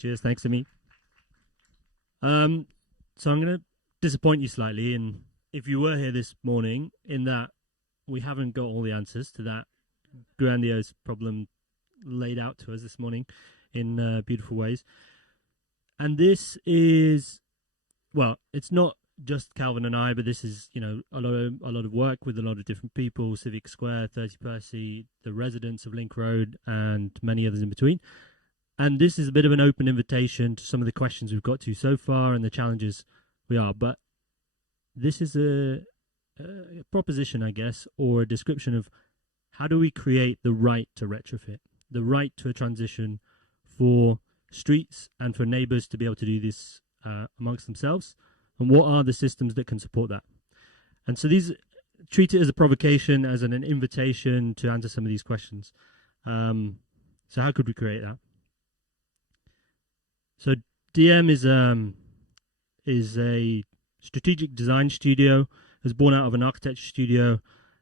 Cheers, thanks to me. So I'm going to disappoint you slightly, and if you were here this morning, in that we haven't got all the answers to that grandiose problem laid out to us this morning in beautiful ways. And this is, well, it's not just Calvin and I, but this is, you know, a lot of work with a lot of different people, Civic Square, 30 Percy, the residents of Link Road, and many others in between. And this is a bit of an open invitation to some of the questions we've got to so far and the challenges we are. But this is a proposition, I guess, or a description of how do we create the right to retrofit, the right to a transition for streets and for neighbours to be able to do this amongst themselves, and what are the systems that can support that. And so these treat it as a provocation, as an invitation to answer some of these questions. So how could we create that? So DM is a strategic design studio. It was born out of an architecture studio,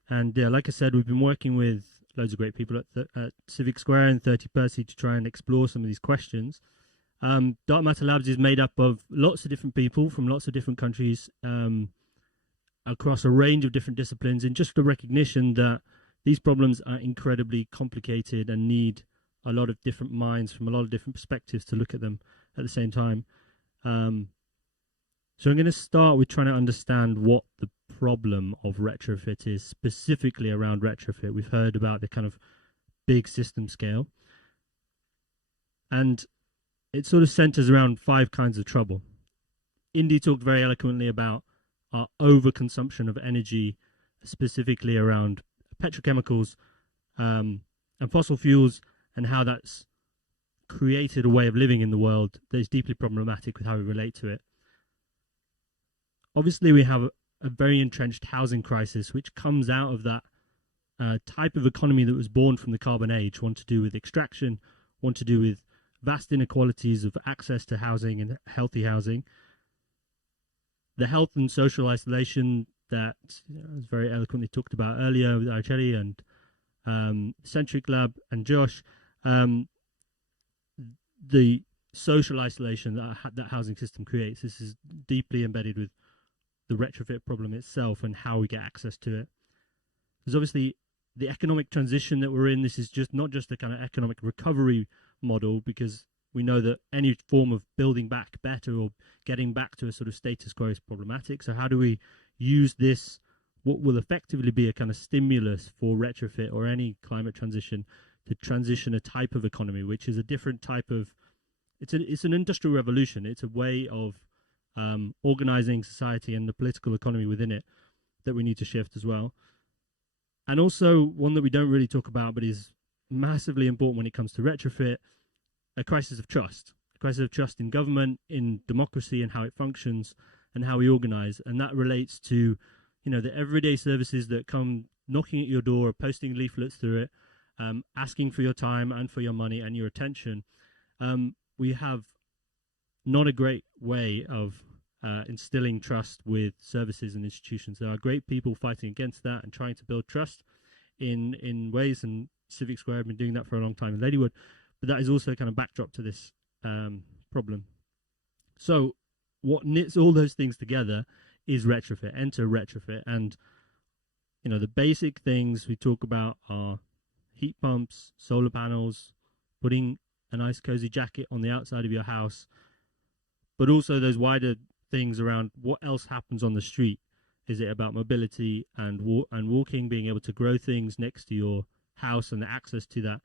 and like I said, we've been working with loads of great people at Civic Square and 30 Percy to try and explore some of these questions. Dark Matter Labs is made up of lots of different people from lots of different countries across a range of different disciplines, and just the recognition that these problems are incredibly complicated and need a lot of different minds from a lot of different perspectives to look at them at the same time. So I'm going to start with trying to understand what the problem of retrofit is, specifically around retrofit. We've heard about the kind of big system scale, and it sort of centers around 5 kinds of trouble. Indy talked very eloquently about our overconsumption of energy, specifically around petrochemicals and fossil fuels, and how that's created a way of living in the world that is deeply problematic with how we relate to it. Obviously, we have a very entrenched housing crisis, which comes out of that type of economy that was born from the carbon age, one to do with extraction, one to do with vast inequalities of access to housing and healthy housing. The health and social isolation that was very eloquently talked about earlier with Minchella and Centric Lab and Josh. The social isolation that housing system creates. This is deeply embedded with the retrofit problem itself and how we get access to it. There's obviously the economic transition that we're in. This is just not just a kind of economic recovery model, because we know that any form of building back better or getting back to a sort of status quo is problematic. So how do we use this, what will effectively be a kind of stimulus for retrofit or any climate transition, to transition a type of economy, which is a different type of, it's an industrial revolution. It's a way of organizing society and the political economy within it that we need to shift as well. And also one that we don't really talk about, but is massively important when it comes to retrofit, a crisis of trust in government, in democracy, and how it functions and how we organize. And that relates to, you know, the everyday services that come knocking at your door, posting leaflets through it, asking for your time and for your money and your attention. We have not a great way of instilling trust with services and institutions. There are great people fighting against that and trying to build trust in ways, and Civic Square have been doing that for a long time in Ladywood, but that is also a kind of backdrop to this problem. So what knits all those things together is retrofit, enter retrofit. And, you know, the basic things we talk about are heat pumps, solar panels, putting a nice cozy jacket on the outside of your house, but also those wider things around what else happens on the street. Is it about mobility and walking, being able to grow things next to your house and the access to that?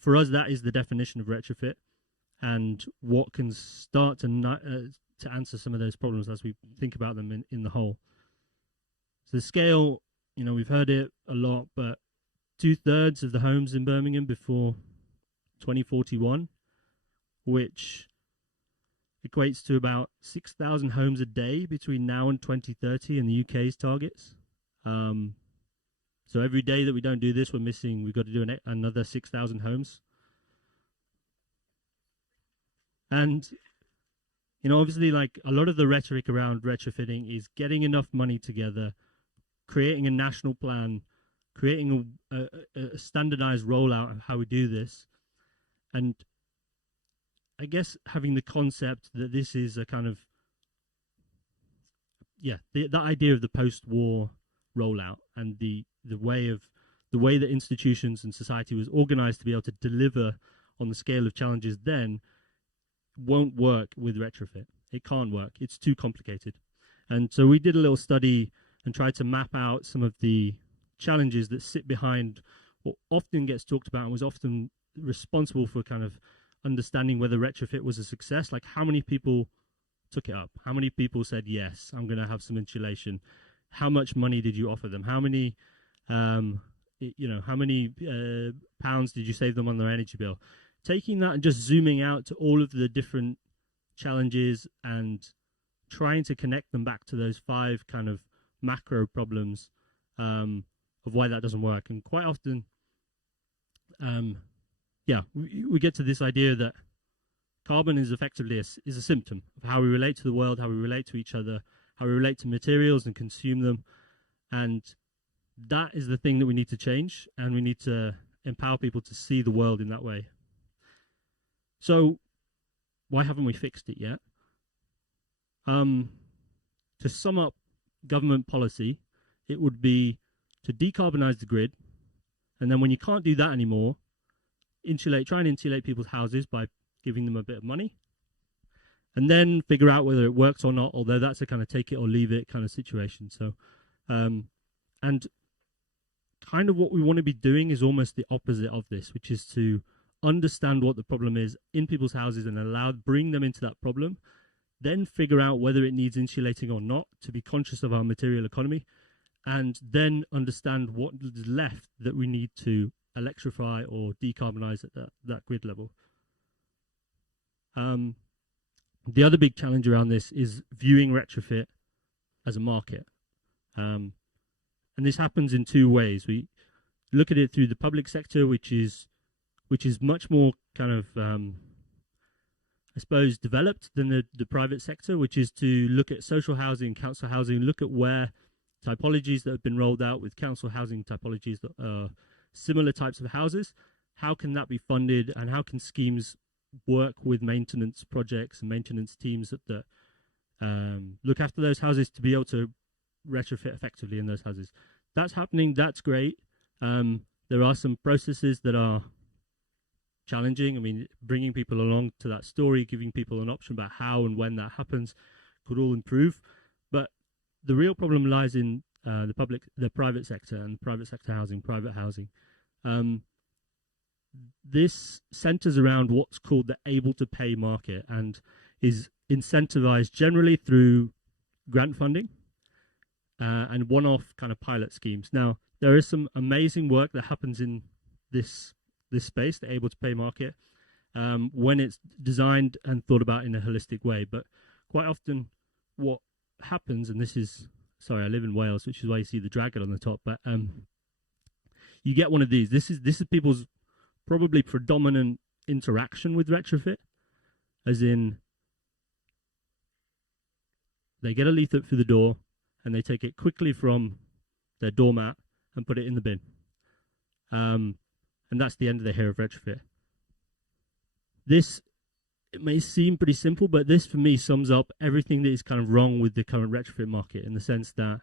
For us, that is the definition of retrofit, and what can start to answer some of those problems as we think about them in the whole. So the scale, you know, we've heard it a lot, but 2/3 of the homes in Birmingham before 2041, which equates to about 6,000 homes a day between now and 2030 in the UK's targets. So every day that we don't do this, we've got to do another 6,000 homes. And, you know, obviously, like, a lot of the rhetoric around retrofitting is getting enough money together, creating a national plan, creating a standardized rollout of how we do this. And I guess having the concept that this is a kind of, that idea of the post-war rollout and the way that institutions and society was organized to be able to deliver on the scale of challenges then won't work with retrofit. It can't work. It's too complicated. And so we did a little study and tried to map out some of the challenges that sit behind what often gets talked about and was often responsible for kind of understanding whether retrofit was a success. Like, how many people took it up? How many people said, yes, I'm going to have some insulation? How much money did you offer them? How many pounds did you save them on their energy bill? Taking that and just zooming out to all of the different challenges and trying to connect them back to those 5 kind of macro problems of why that doesn't work. And quite often, we get to this idea that carbon is effectively is a symptom of how we relate to the world, how we relate to each other, how we relate to materials and consume them. And that is the thing that we need to change, and we need to empower people to see the world in that way. So why haven't we fixed it yet? To sum up government policy, it would be to decarbonize the grid, and then when you can't do that anymore, try and insulate people's houses by giving them a bit of money, and then figure out whether it works or not, although that's a kind of take it or leave it kind of situation. So, and kind of what we want to be doing is almost the opposite of this, which is to understand what the problem is in people's houses and bring them into that problem, then figure out whether it needs insulating or not, to be conscious of our material economy, and then understand what is left that we need to electrify or decarbonize at that grid level. The other big challenge around this is viewing retrofit as a market. And this happens in 2 ways. We look at it through the public sector, which is much more kind of, I suppose, developed than the private sector, which is to look at social housing, council housing, look at where typologies that have been rolled out with council housing typologies that are similar types of houses, how can that be funded, and how can schemes work with maintenance projects and maintenance teams that look after those houses to be able to retrofit effectively in those houses. That's happening. That's great. There are some processes that are challenging. I mean, bringing people along to that story, giving people an option about how and when that happens could all improve. But the real problem lies in the private sector and private sector housing, private housing. This centers around what's called the able to pay market and is incentivized generally through grant funding and one-off kind of pilot schemes. Now, there is some amazing work that happens in this space, the able to pay market, when it's designed and thought about in a holistic way. But quite often what happens, and this is, sorry, I live in Wales, which is why you see the dragon on the top, but you get one of these. This is people's probably predominant interaction with retrofit, as in they get a leaflet through the door and they take it quickly from their doormat and put it in the bin. And that's the end of the hair of retrofit. It may seem pretty simple, but this for me sums up everything that is kind of wrong with the current retrofit market, in the sense that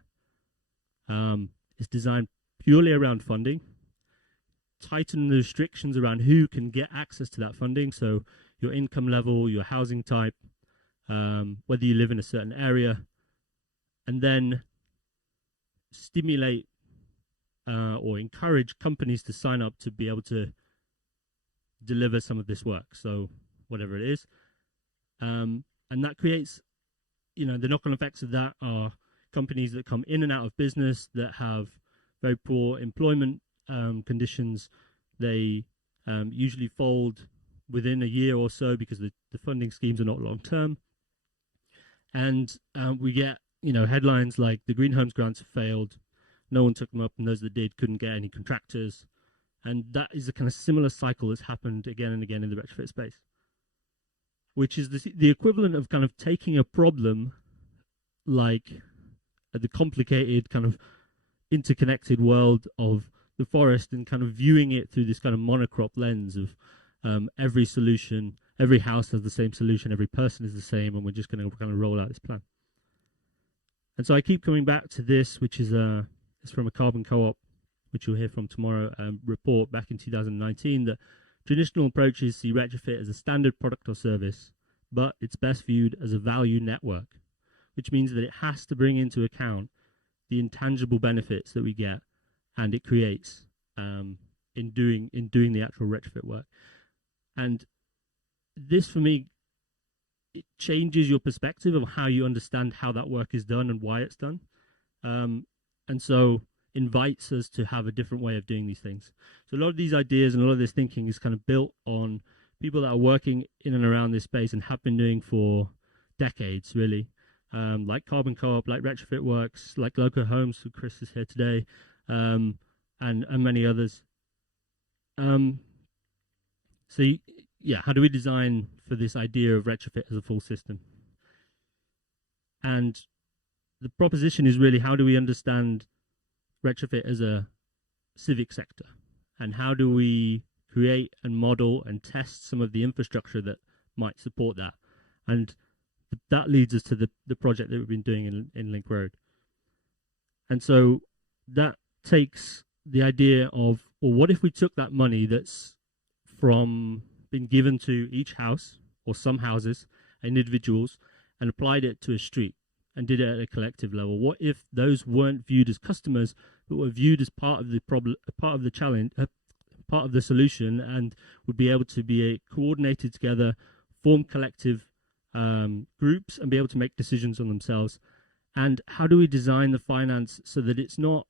it's designed purely around funding, tighten the restrictions around who can get access to that funding, so your income level, your housing type, whether you live in a certain area, and then stimulate or encourage companies to sign up to be able to deliver some of this work, so whatever it is. And that creates, the knock-on effects of that are companies that come in and out of business, that have very poor employment conditions. They usually fold within a year or so because the funding schemes are not long-term. And we get, headlines like the Green Homes grants have failed, no one took them up, and those that did couldn't get any contractors. And that is a kind of similar cycle that's happened again and again in the retrofit space, which is the equivalent of kind of taking a problem like the complicated kind of interconnected world of the forest and kind of viewing it through this kind of monocrop lens of every solution, every house has the same solution, every person is the same, and we're just going to kind of roll out this plan. And so I keep coming back to this, which is it's from a Carbon Co-op, which you'll hear from tomorrow, report back in 2019, that traditional approaches see retrofit as a standard product or service, but it's best viewed as a value network, which means that it has to bring into account the intangible benefits that we get and it creates in doing the actual retrofit work. And this, for me, it changes your perspective of how you understand how that work is done and why it's done. And so invites us to have a different way of doing these things. So a lot of these ideas and a lot of this thinking is kind of built on people that are working in and around this space and have been doing for decades, really. Like Carbon Co-op, like Retrofit Works, like Local Homes, who Chris is here today, and many others. So yeah, how do we design for this idea of retrofit as a full system? And the proposition is really, how do we understand retrofit as a civic sector? And how do we create and model and test some of the infrastructure that might support that? And that leads us to the project that we've been doing in Link Road. And so that takes the idea of, well, what if we took that money that's been given to each house or some houses and individuals and applied it to a street and did it at a collective level? What if those weren't viewed as customers, but were viewed as part of the problem, part of the challenge, part of the solution, and would be able to be coordinated together, form collective groups, and be able to make decisions on themselves? And how do we design the finance so that it's not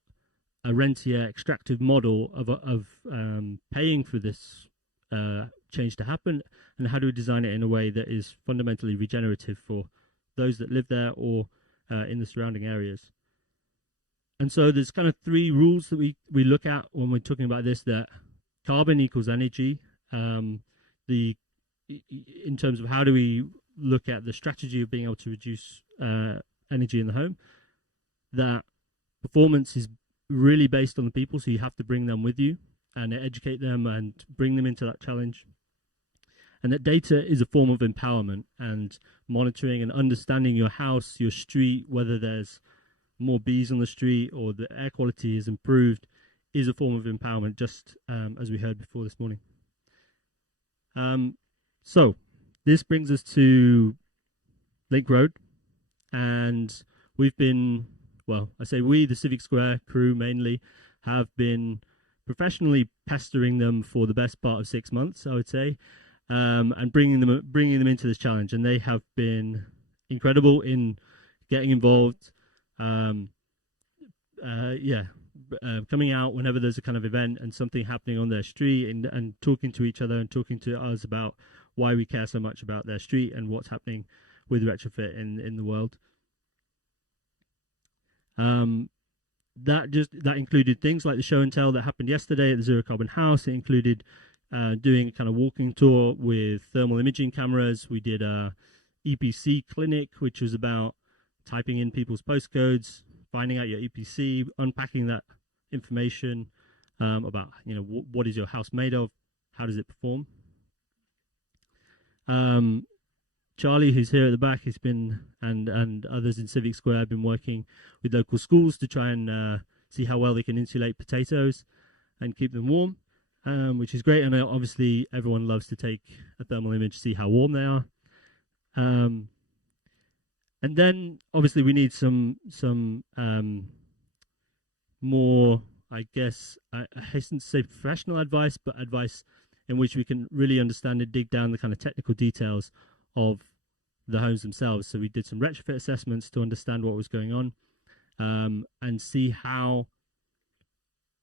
a rentier extractive model of paying for this change to happen? And how do we design it in a way that is fundamentally regenerative for those that live there or in the surrounding areas? And so there's kind of three rules that we look at when we're talking about this: that carbon equals energy. In terms of how do we look at the strategy of being able to reduce energy in the home, that performance is really based on the people, so you have to bring them with you and educate them and bring them into that challenge. And that data is a form of empowerment, and monitoring and understanding your house, your street, whether there's more bees on the street or the air quality is improved, is a form of empowerment, just as we heard before this morning. So this brings us to Link Road, and we've been, well, I say we, the Civic Square crew mainly, have been professionally pestering them for the best part of 6 months, I would say, and bringing them into this challenge. And they have been incredible in getting involved. Coming out whenever there's a kind of event and something happening on their street, and talking to each other and talking to us about why we care so much about their street and what's happening with retrofit in the world. That included things like the show and tell that happened yesterday at the Zero Carbon House. It included doing a kind of walking tour with thermal imaging cameras. We did a EPC clinic, which was about typing in people's postcodes, finding out your EPC, unpacking that information about, what is your house made of, how does it perform. Charlie, who's here at the back, has been, and others in Civic Square, have been working with local schools to try and see how well they can insulate potatoes and keep them warm, which is great. And obviously, everyone loves to take a thermal image to see how warm they are. And then, obviously, we need some more, I guess, I hasten to say professional advice, but advice in which we can really understand and dig down the kind of technical details of the homes themselves. So we did some retrofit assessments to understand what was going on, and see how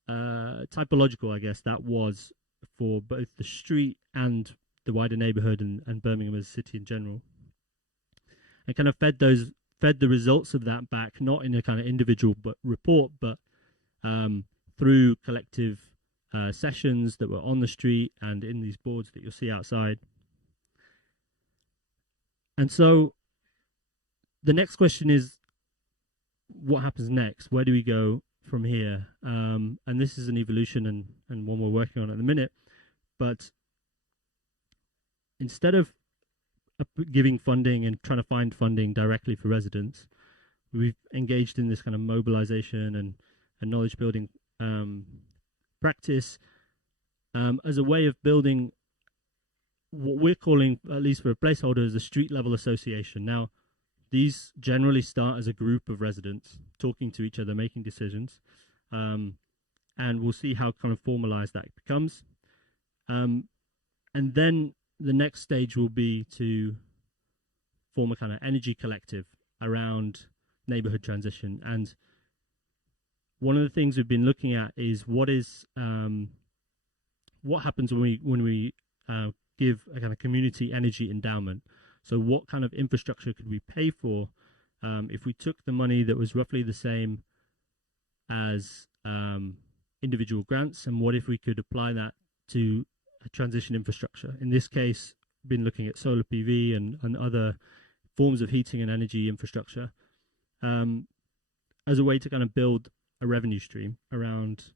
typological, I guess, that was for both the street and the wider neighborhood and Birmingham as a city in general. And kind of fed the results of that back, not in a kind of individual report, but through collective sessions that were on the street and in these boards that you'll see outside. And so the next question is, what happens next? Where do we go from here? And this is an evolution and one we're working on at the minute. But instead of giving funding and trying to find funding directly for residents. We've engaged in this kind of mobilization and knowledge building practice as a way of building what we're calling, at least for a placeholder, as a street level association. Now, these generally start as a group of residents talking to each other, making decisions, and we'll see how kind of formalized that becomes. And then the next stage will be to form a kind of energy collective around neighborhood transition. And one of the things we've been looking at is what happens when we give a kind of community energy endowment. So what kind of infrastructure could we pay for if we took the money that was roughly the same as individual grants, and what if we could apply that to a transition infrastructure? In this case, been looking at solar PV and other forms of heating and energy infrastructure as a way to kind of build a revenue stream around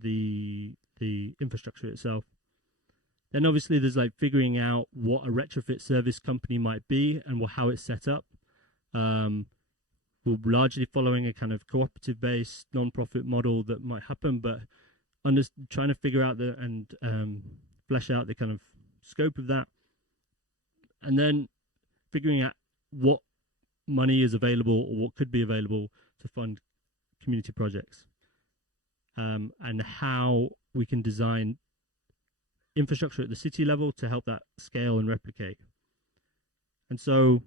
the infrastructure itself. Then obviously there's like figuring out what a retrofit service company might be and how it's set up. We're largely following a kind of cooperative-based non-profit model that might happen, but trying to figure out and flesh out the kind of scope of that, and then figuring out what money is available or what could be available to fund community projects, and how we can design infrastructure at the city level to help that scale and replicate. And so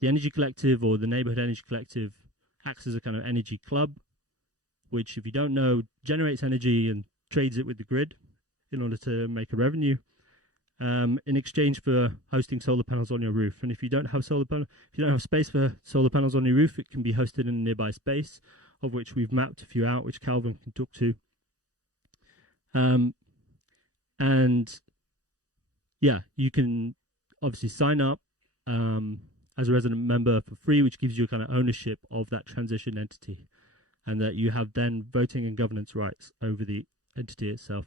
the Energy Collective, or the Neighborhood Energy Collective, acts as a kind of energy club, which, if you don't know, generates energy and trades it with the grid in order to make a revenue in exchange for hosting solar panels on your roof. And if you don't have space for solar panels on your roof, it can be hosted in a nearby space, of which we've mapped a few out, which Calvin can talk to. And yeah, you can obviously sign up as a resident member for free, which gives you a kind of ownership of that transition entity, and that you have then voting and governance rights over the entity itself.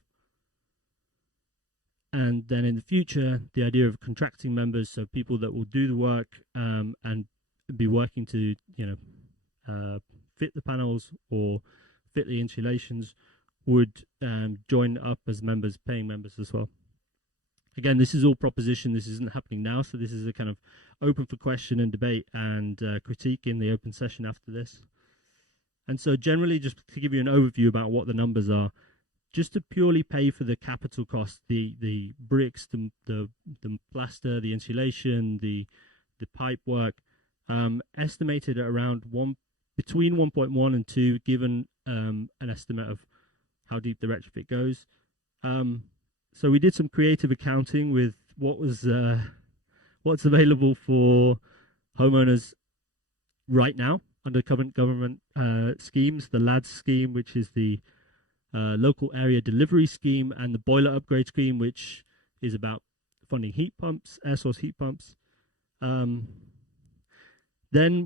And then in the future, the idea of contracting members, so people that will do the work and be working to, fit the panels or fit the insulations, would join up as members, paying members as well. Again, this is all proposition. This isn't happening now, so this is a kind of open for question and debate and critique in the open session after this. And so generally, just to give you an overview about what the numbers are, just to purely pay for the capital cost, the bricks, the plaster, the insulation, the pipe work, estimated at around between 1.1 and 2, given an estimate of how deep the retrofit goes. So we did some creative accounting with what's available for homeowners right now under current government schemes, the LADS scheme, which is the local area delivery scheme, and the boiler upgrade scheme, which is about funding heat pumps, air source heat pumps. Then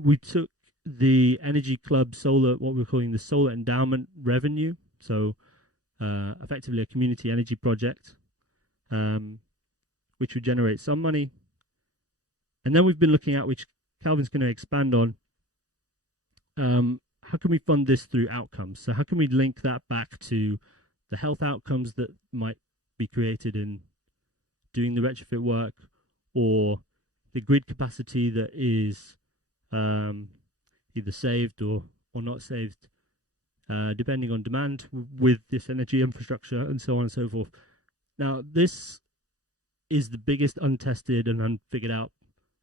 we took the Energy Club solar, what we're calling the solar endowment revenue, so effectively a community energy project, which would generate some money. And then we've been looking at, which Calvin's going to expand on, how can we fund this through outcomes? So how can we link that back to the health outcomes that might be created in doing the retrofit work, or the grid capacity that is either saved or not saved, depending on demand with this energy infrastructure, and so on and so forth. Now, this is the biggest untested and unfigured out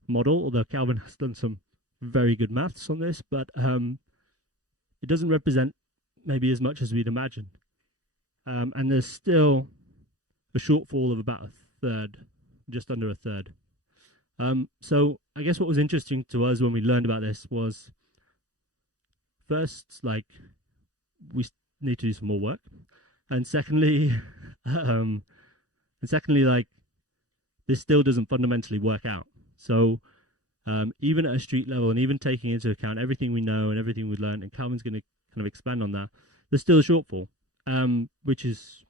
model, although Calvin has done some very good maths on this, but it doesn't represent maybe as much as we'd imagine. And there's still a shortfall of about a third, just under a third. So I guess what was interesting to us when we learned about this was, first, like, we need to do some more work, and secondly, like, this still doesn't fundamentally work out. So even at a street level, and even taking into account everything we know and everything we've learned, and Calvin's going to kind of expand on that, there's still a shortfall, which is,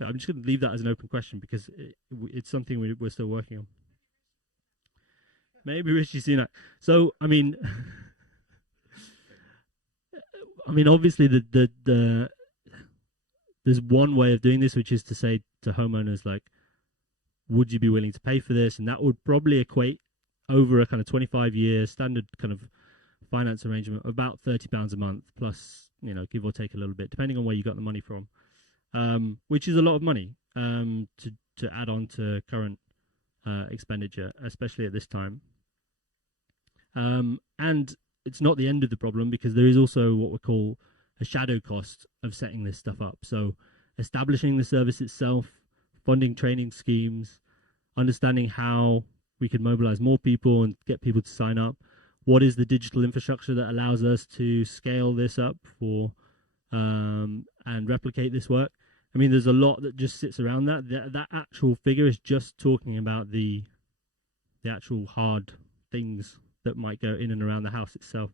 I'm just going to leave that as an open question because it's something we're still working on. Maybe Rishi Sunak. So, I mean, obviously, there's one way of doing this, which is to say to homeowners, like, would you be willing to pay for this? And that would probably equate over a kind of 25-year standard kind of finance arrangement of about £30 a month, plus, give or take a little bit, depending on where you got the money from, which is a lot of money to add on to current expenditure, especially at this time. And it's not the end of the problem, because there is also what we call a shadow cost of setting this stuff up. So establishing the service itself, funding training schemes, understanding how we can mobilize more people and get people to sign up. What is the digital infrastructure that allows us to scale this up for and replicate this work? I mean, there's a lot that just sits around that. That actual figure is just talking about the actual hard things that might go in and around the house itself.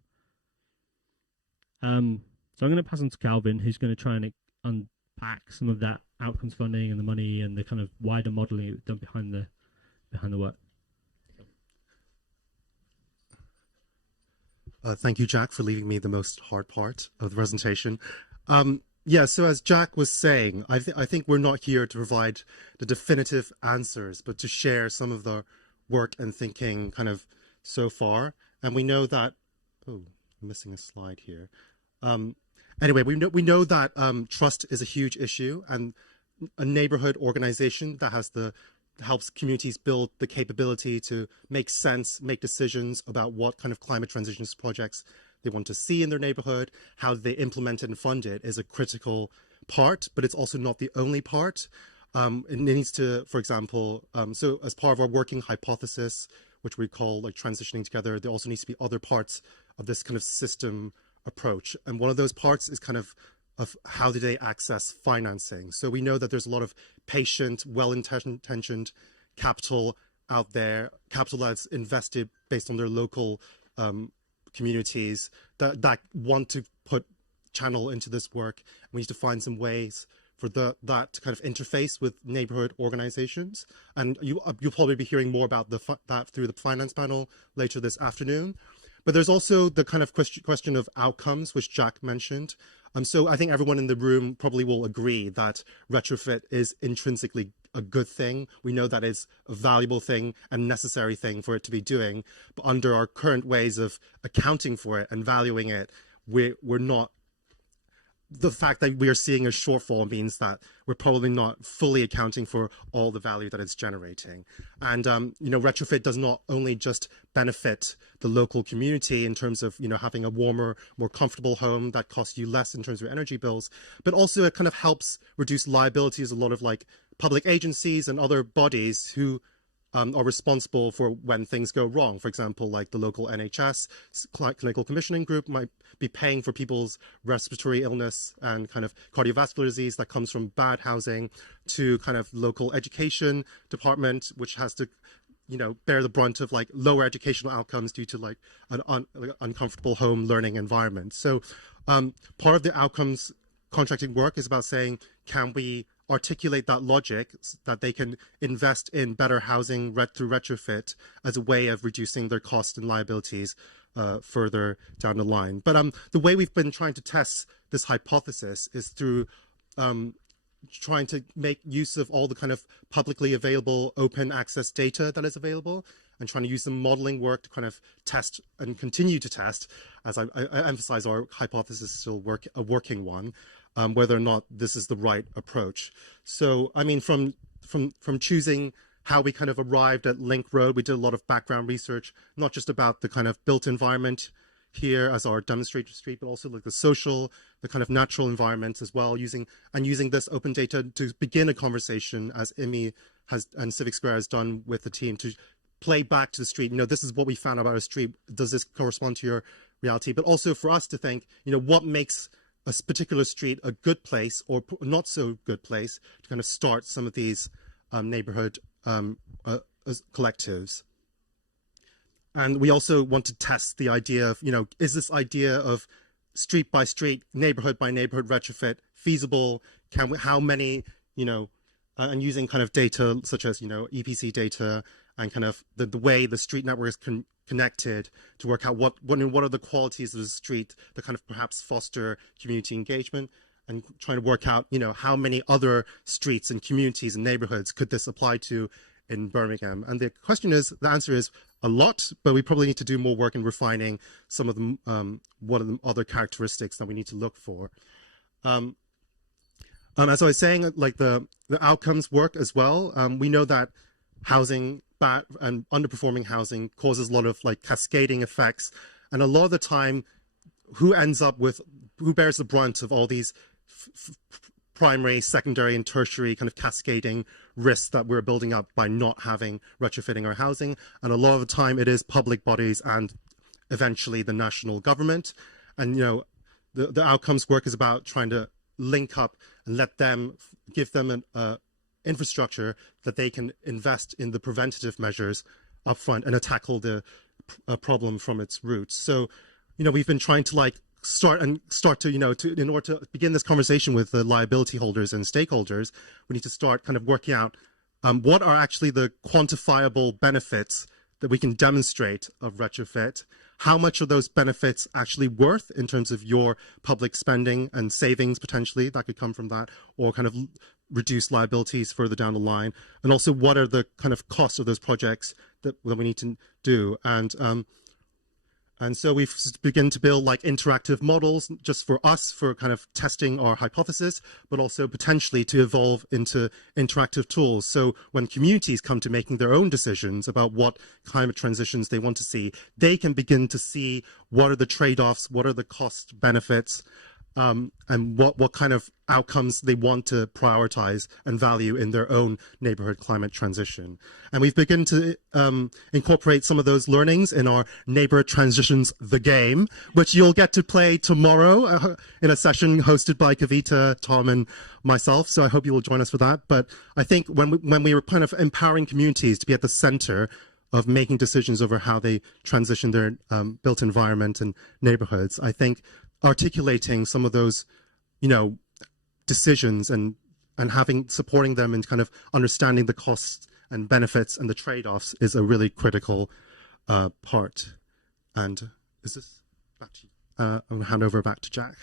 So I'm going to pass on to Calvin, who's going to try and unpack some of that outcomes funding and the money and the kind of wider modeling done behind the work. Thank you, Jack, for leaving me the most hard part of the presentation. Yeah, so as Jack was saying, I think we're not here to provide the definitive answers, but to share some of the work and thinking kind of so far. And we know that, oh, I'm missing a slide here. Anyway, we know that trust is a huge issue, and a neighborhood organization that helps communities build the capability to make sense, make decisions about what kind of climate transition projects they want to see in their neighborhood, how they implement it and fund it, is a critical part, but it's also not the only part. It needs to, for example, so as part of our working hypothesis, which we call like transitioning together, there also needs to be other parts of this kind of system approach. And one of those parts is kind of how do they access financing. So we know that there's a lot of patient, well-intentioned capital out there, capital that's invested based on their local communities that want to put channel into this work. We need to find some ways for that to kind of interface with neighborhood organizations. And you'll probably be hearing more about that through the finance panel later this afternoon. But there's also the kind of question of outcomes, which Jack mentioned. So I think everyone in the room probably will agree that retrofit is intrinsically a good thing. We know that it's a valuable thing and necessary thing for it to be doing. But under our current ways of accounting for it and valuing it, we're not. The fact that we are seeing a shortfall means that we're probably not fully accounting for all the value that it's generating. And, retrofit does not only just benefit the local community in terms of, having a warmer, more comfortable home that costs you less in terms of energy bills, but also it kind of helps reduce liabilities. A lot of like public agencies and other bodies who are responsible for when things go wrong. For example, like the local NHS clinical commissioning group might be paying for people's respiratory illness and kind of cardiovascular disease that comes from bad housing, to kind of local education department, which has to, bear the brunt of like lower educational outcomes due to like an uncomfortable home learning environment. So part of the outcomes contracting work is about saying, can we articulate that logic so that they can invest in better housing through retrofit as a way of reducing their costs and liabilities further down the line. But the way we've been trying to test this hypothesis is through trying to make use of all the kind of publicly available open access data that is available, and trying to use some modeling work to kind of test and continue to test, as I emphasize, our hypothesis is still a working one, whether or not this is the right approach. So, I mean, from choosing how we kind of arrived at Link Road, we did a lot of background research, not just about the kind of built environment here as our demonstrator street, but also like the social, the kind of natural environments as well, using this open data to begin a conversation, as IMI has and Civic Square has done with the team, to play back to the street. This is what we found about our street. Does this correspond to your reality? But also for us to think, what makes a particular street a good place or not so good place to kind of start some of these neighborhood collectives. And we also want to test the idea of, is this idea of street by street, neighborhood by neighborhood retrofit feasible? How many you know, and using kind of data such as, you know, EPC data and kind of the way the street network is connected to work out what are the qualities of the street that kind of perhaps foster community engagement, and trying to work out, you know, how many other streets and communities and neighborhoods could this apply to in Birmingham. And the answer is a lot, but we probably need to do more work in refining some of the what are the other characteristics that we need to look for. As I was saying, like the outcomes work as well. We know that housing and underperforming housing causes a lot of like cascading effects, and a lot of the time, who bears the brunt of all these primary, secondary, and tertiary kind of cascading risks that we're building up by not having retrofitting our housing. And a lot of the time it is public bodies and eventually the national government. And, you know, the outcomes work is about trying to link up and give them an infrastructure that they can invest in the preventative measures upfront and tackle the problem from its roots. So, you know, we've been trying to like start to, you know, in order to begin this conversation with the liability holders and stakeholders, we need to start kind of working out what are actually the quantifiable benefits that we can demonstrate of retrofit. How much are those benefits actually worth in terms of your public spending and savings potentially that could come from that, or kind of reduce liabilities further down the line? And also, what are the kind of costs of those projects that we need to do? And so we've begun to build like interactive models just for us for kind of testing our hypothesis, but also potentially to evolve into interactive tools. So when communities come to making their own decisions about what climate transitions they want to see, they can begin to see what are the trade-offs, what are the cost benefits, and what kind of outcomes they want to prioritize and value in their own neighborhood climate transition. And we've begun to incorporate some of those learnings in our Neighborhood Transitions the Game, which you'll get to play tomorrow in a session hosted by Kavita, Tom, and myself. So I hope you will join us for that. But I think when we were kind of empowering communities to be at the center of making decisions over how they transition their built environment and neighborhoods, I think articulating some of those, you know, decisions and supporting them and kind of understanding the costs and benefits and the trade-offs is a really critical part. And is this back to you? I'm going to hand over back to Jack.